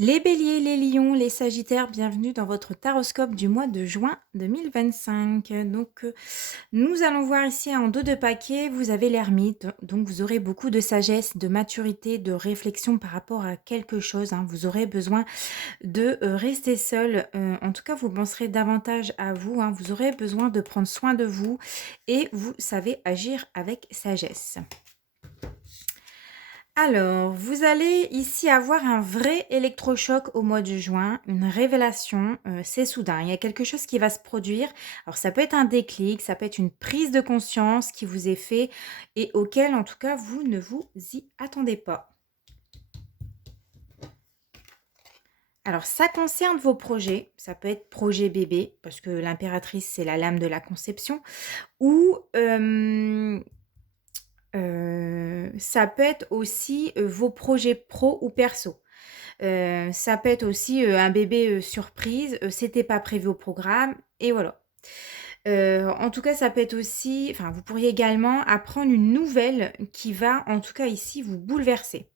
Les béliers, les lions, les sagittaires, bienvenue dans votre taroscope du mois de juin 2025. Nous allons voir ici en dos de paquet, vous avez l'ermite, donc vous aurez beaucoup de sagesse, de maturité, de réflexion par rapport à quelque chose, hein. Vous aurez besoin de rester seul, en tout cas vous penserez davantage à vous, hein. Vous aurez besoin de prendre soin de vous et vous savez agir avec sagesse. Alors, vous allez ici avoir un vrai électrochoc au mois de juin, une révélation, c'est soudain. Il y a quelque chose qui va se produire. Alors ça peut être un déclic, ça peut être une prise de conscience qui vous est fait et auquel en tout cas vous ne vous y attendez pas. Alors ça concerne vos projets, ça peut être projet bébé parce que l'impératrice c'est la lame de la conception ou ça peut être aussi, vos projets pro ou perso. Ça peut être aussi, un bébé, surprise, c'était pas prévu au programme et voilà. En tout cas, ça peut être aussi enfin, vous pourriez également apprendre une nouvelle qui va, en tout cas ici, vous bouleverser.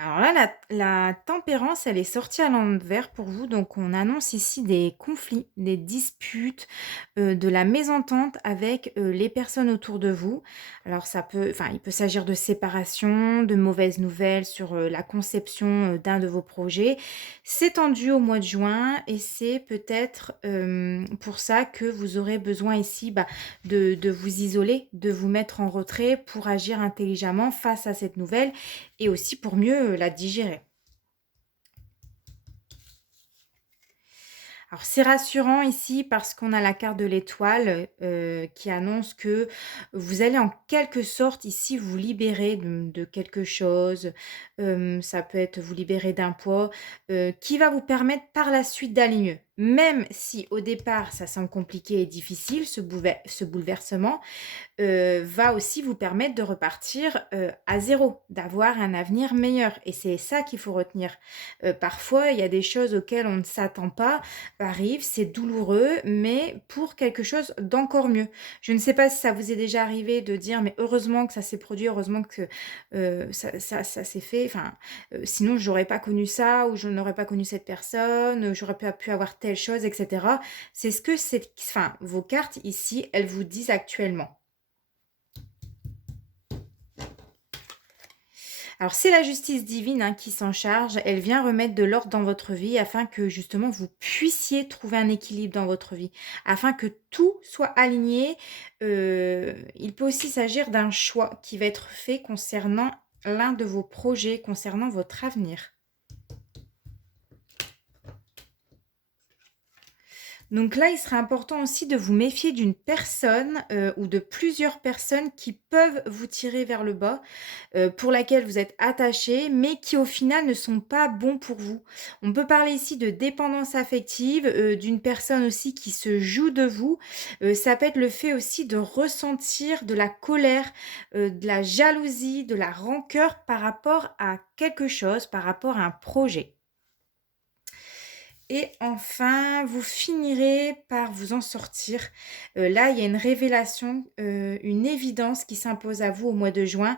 Alors là, la tempérance, elle est sortie à l'envers pour vous, donc on annonce ici des conflits, des disputes, de la mésentente avec, les personnes autour de vous. Alors ça peut enfin, il peut s'agir de séparation, de mauvaises nouvelles sur, la conception, d'un de vos projets. C'est tendu au mois de juin et c'est peut-être, pour ça que vous aurez besoin ici, de vous isoler, de vous mettre en retrait pour agir intelligemment face à cette nouvelle et aussi pour mieux, la digérer. Alors c'est rassurant ici parce qu'on a la carte de l'étoile, qui annonce que vous allez en quelque sorte ici vous libérer de quelque chose. Ça peut être vous libérer d'un poids, qui va vous permettre par la suite d'aller mieux. Même si au départ ça semble compliqué et difficile ce bouleversement, va aussi vous permettre de repartir, à zéro, d'avoir un avenir meilleur et c'est ça qu'il faut retenir. Parfois, il y a des choses auxquelles on ne s'attend pas, arrivent, c'est douloureux, mais pour quelque chose d'encore mieux. Je ne sais pas si ça vous est déjà arrivé de dire: «Mais heureusement que ça s'est produit, heureusement que, ça s'est fait, enfin, sinon j'aurais pas connu ça ou je n'aurais pas connu cette personne, j'aurais pas pu avoir telle chose» et cetera. C'est ce que vos cartes ici, elles vous disent actuellement. Alors c'est la justice divine, hein, qui s'en charge. Elle vient remettre de l'ordre dans votre vie afin que justement vous puissiez trouver un équilibre dans votre vie, afin que tout soit aligné. Il peut aussi s'agir d'un choix qui va être fait concernant l'un de vos projets, concernant votre avenir. Donc là, il serait important aussi de vous méfier d'une personne, ou de plusieurs personnes qui peuvent vous tirer vers le bas, pour laquelle vous êtes attaché, mais qui au final ne sont pas bons pour vous. On peut parler ici de dépendance affective, d'une personne aussi qui se joue de vous. Ça peut être le fait aussi de ressentir de la colère, de la jalousie, de la rancœur par rapport à quelque chose, par rapport à un projet. Et enfin, vous finirez par vous en sortir. Là, il y a une révélation, une évidence qui s'impose à vous au mois de juin,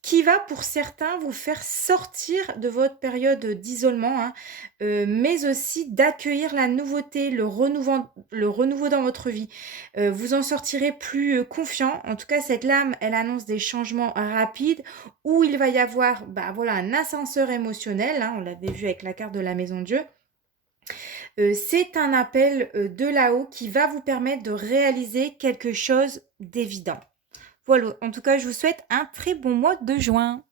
qui va pour certains vous faire sortir de votre période d'isolement, hein, mais aussi d'accueillir la nouveauté, le renouveau dans votre vie. Vous en sortirez plus, confiant. En tout cas, cette lame, elle annonce des changements rapides où il va y avoir, voilà, un ascenseur émotionnel, hein, on l'avait vu avec la carte de la maison de Dieu. C'est un appel, de là-haut qui va vous permettre de réaliser quelque chose d'évident. Voilà, en tout cas, je vous souhaite un très bon mois de juin.